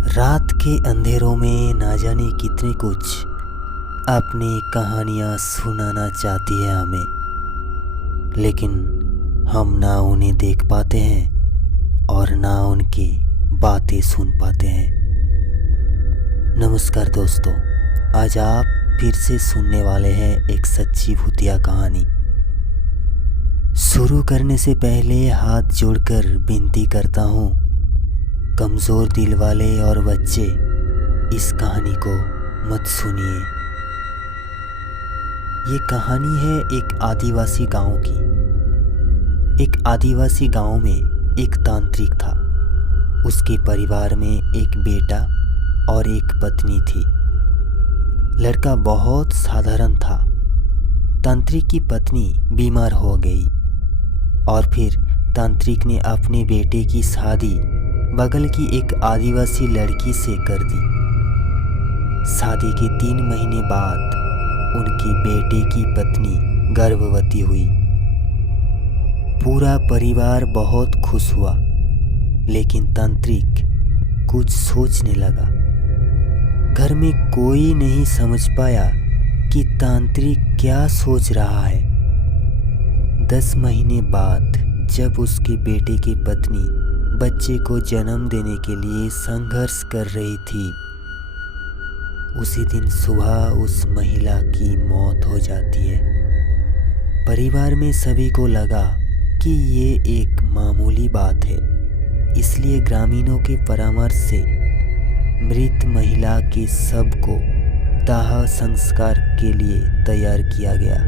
रात के अंधेरों में ना जाने कितने कुछ अपनी कहानियाँ सुनाना चाहती है हमें, लेकिन हम ना उन्हें देख पाते हैं और ना उनकी बातें सुन पाते हैं। नमस्कार दोस्तों, आज आप फिर से सुनने वाले हैं एक सच्ची भूतिया कहानी। शुरू करने से पहले हाथ जोड़कर विनती करता हूँ, कमज़ोर दिल वाले और बच्चे इस कहानी को मत सुनिए। ये कहानी है एक आदिवासी गांव की। एक आदिवासी गांव में एक तांत्रिक था। उसके परिवार में एक बेटा और एक पत्नी थी। लड़का बहुत साधारण था। तांत्रिक की पत्नी बीमार हो गई और फिर तांत्रिक ने अपने बेटे की शादी बगल की एक आदिवासी लड़की से कर दी। शादी के 3 महीने बाद उनके बेटे की पत्नी गर्भवती हुई। पूरा परिवार बहुत खुश हुआ, लेकिन तांत्रिक कुछ सोचने लगा। घर में कोई नहीं समझ पाया कि तांत्रिक क्या सोच रहा है। 10 महीने बाद जब उसके बेटे की पत्नी बच्चे को जन्म देने के लिए संघर्ष कर रही थी, उसी दिन सुबह उस महिला की मौत हो जाती है। परिवार में सभी को लगा कि ये एक मामूली बात है, इसलिए ग्रामीणों के परामर्श से मृत महिला के शव को दाह संस्कार के लिए तैयार किया गया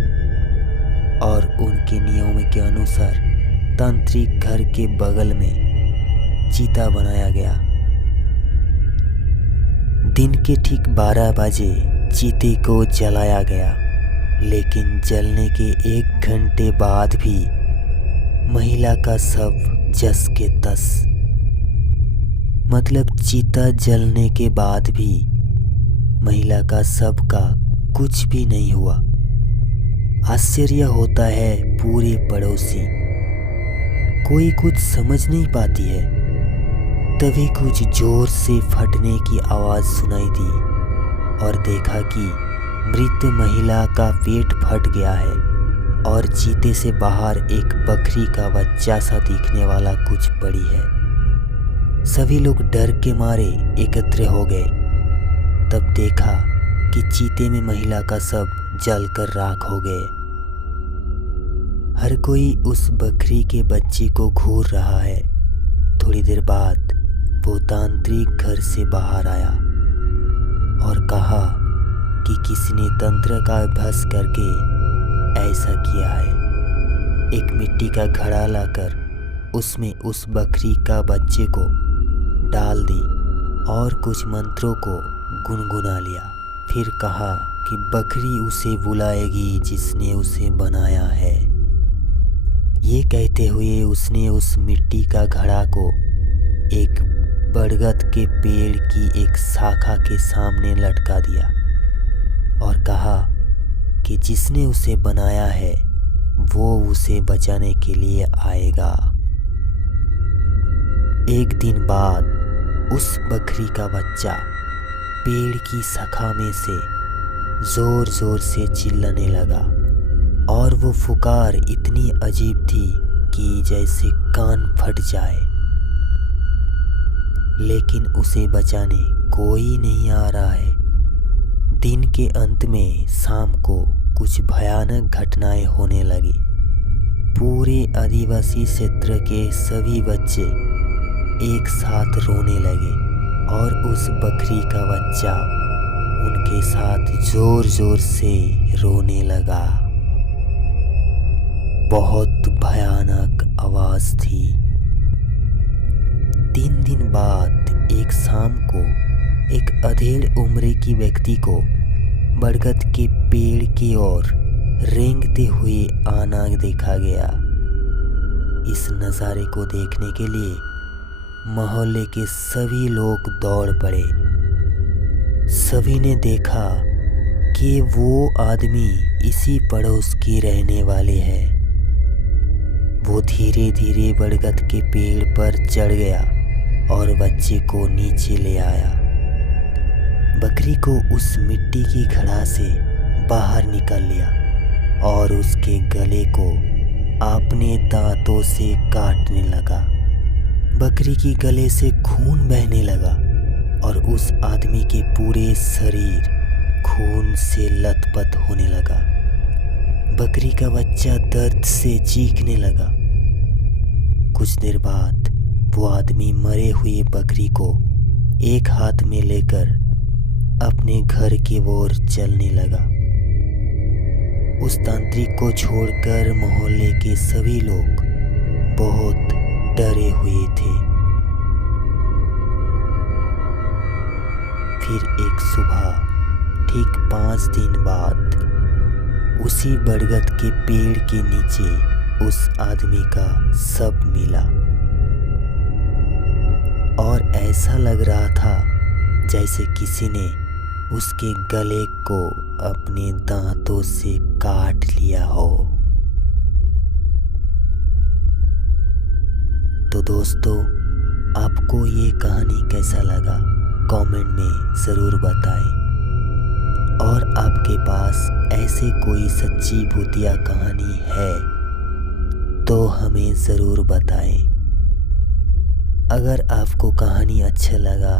और उनके नियमों के अनुसार तांत्रिक घर के बगल में चीता बनाया गया। दिन के ठीक 12 बजे चीते को जलाया गया, लेकिन जलने के 1 घंटे बाद भी महिला का शव जस के तस। मतलब चीता जलने के बाद भी महिला का शव का कुछ भी नहीं हुआ। आश्चर्य होता है पूरे पड़ोसी। कोई कुछ समझ नहीं पाती है। तभी कुछ जोर से फटने की आवाज़ सुनाई दी और देखा कि मृत महिला का पेट फट गया है और चीते से बाहर एक बकरी का बच्चा सा दिखने वाला कुछ पड़ी है। सभी लोग डर के मारे एकत्र हो गए। तब देखा कि चीते में महिला का शव जलकर राख हो गए। हर कोई उस बकरी के बच्चे को घूर रहा है। थोड़ी देर बाद वो तांत्रिक घर से बाहर आया और कहा कि किसी ने तंत्र का अभ्यास करके ऐसा किया है। एक मिट्टी का घड़ा लाकर उसमें उस बकरी का बच्चे को डाल दी और कुछ मंत्रों को गुनगुना लिया। फिर कहा कि बकरी उसे बुलाएगी जिसने उसे बनाया है। ये कहते हुए उसने उस मिट्टी का घड़ा को एक बरगद के पेड़ की एक शाखा के सामने लटका दिया और कहा कि जिसने उसे बनाया है वो उसे बचाने के लिए आएगा। 1 दिन बाद उस बकरी का बच्चा पेड़ की शाखा में से जोर जोर से चिल्लाने लगा और वो पुकार इतनी अजीब थी कि जैसे कान फट जाए, लेकिन उसे बचाने कोई नहीं आ रहा है। दिन के अंत में शाम को कुछ भयानक घटनाएं होने लगी। पूरे आदिवासी क्षेत्र के सभी बच्चे एक साथ रोने लगे और उस बकरी का बच्चा उनके साथ जोर जोर से रोने लगा। बहुत भयानक आवाज थी। 3 दिन बाद एक शाम को एक अधेड़ उम्र की व्यक्ति को बरगद के पेड़ की ओर रेंगते हुए आना देखा गया। इस नज़ारे को देखने के लिए मोहल्ले के सभी लोग दौड़ पड़े। सभी ने देखा कि वो आदमी इसी पड़ोस के रहने वाले हैं। वो धीरे धीरे बरगद के पेड़ पर चढ़ गया और बच्चे को नीचे ले आया। बकरी को उस मिट्टी की घड़ा से बाहर निकाल लिया और उसके गले को अपने दांतों से काटने लगा। बकरी की गले से खून बहने लगा और उस आदमी के पूरे शरीर खून से लथपथ होने लगा। बकरी का बच्चा दर्द से चीखने लगा। कुछ देर बाद वो आदमी मरे हुए बकरी को एक हाथ में लेकर अपने घर की ओर चलने लगा। उस तांत्रिक को छोड़कर मोहल्ले के सभी लोग बहुत डरे हुए थे। फिर एक सुबह ठीक 5 दिन बाद उसी बरगद के पेड़ के नीचे उस आदमी का शव मिला और ऐसा लग रहा था जैसे किसी ने उसके गले को अपने दांतों से काट लिया हो। तो दोस्तों, आपको ये कहानी कैसा लगा कमेंट में ज़रूर बताएं। और आपके पास ऐसे कोई सच्ची भूतिया कहानी है तो हमें ज़रूर बताएं। अगर आपको कहानी अच्छा लगा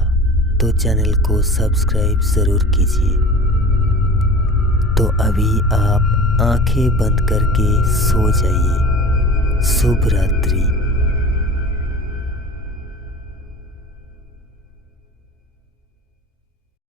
तो चैनल को सब्सक्राइब ज़रूर कीजिए। तो अभी आप आंखें बंद करके सो जाइए। शुभ रात्रि।